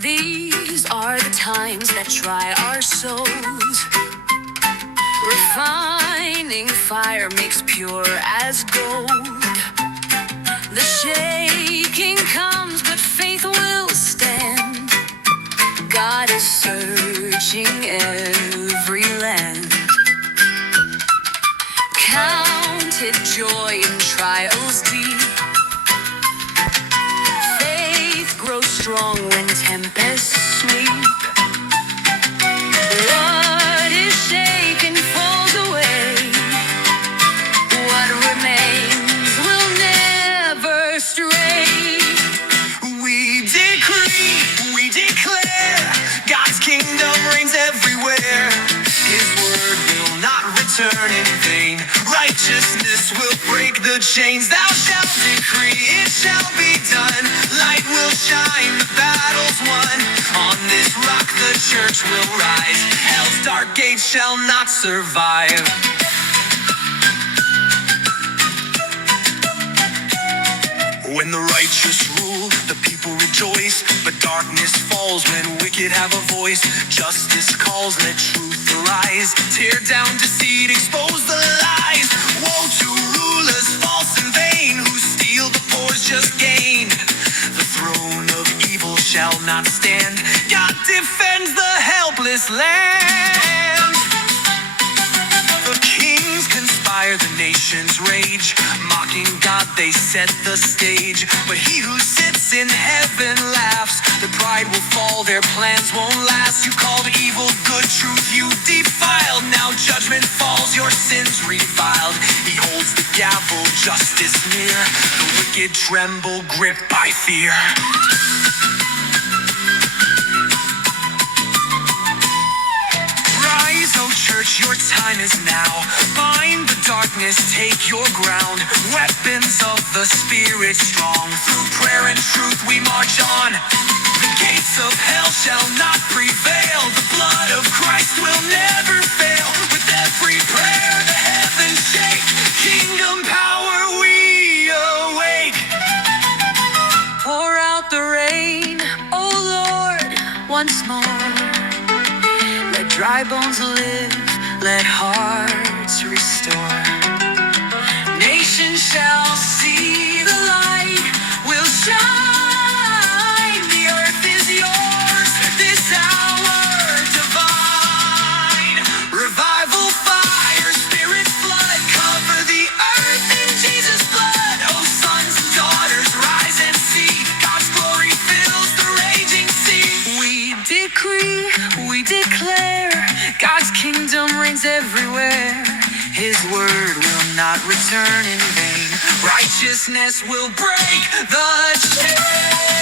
These are the times that try our souls. Refining fire makes pure as gold. The shaking comes, but faith will stand. God is searching every land. Counted joy in trials deep. Faith grows strong when tempests sweep. What is shaken falls away. What remains will never stray. We decree, we declare, God's kingdom reigns everywhere. His word will not return in vain. Righteousness will break the chains. Thou shalt decree, it shall be done. Light will shine, the battle's won. On this rock the church will rise. Hell's dark gates shall not survive. When the righteous rule, the people rejoice. But darkness falls when wicked have a voice. Justice calls, let truth arise. Tear down deceit, expose the lies. Woe to rulers false and vain, who steal the poor's just gain. The throne of evil shall not stand. God defends the helpless land. The kings conspire, the nations rage. Mocking God, they set the stage. But he who sits in heaven laughs. Their pride will fall, their plans won't last. You called evil good, truth you defiled. Now judgment falls, your sins reviled. He holds the gavel, justice near. The wicked tremble, gripped by fear. Rise, O church, your time is now. Bind the darkness, take your ground. Weapons of the Spirit strong. Through prayer and truth we march on. The gates of hell shall not prevail. The blood of Christ will never fail. With every prayer the heavens shake. Kingdom power we awake. Pour out the rain, O Lord, once more. Let dry bones live, let hearts restore. Nations shall see the light will shine. The earth is yours, this hour divine. Revival fire, spirit's flood, cover the earth in Jesus' blood. Oh, sons and daughters, rise and see. God's glory fills the raging sea. We decree, we declare, God's kingdom reigns everywhere. His word will not return in vain. Righteousness will break the chain.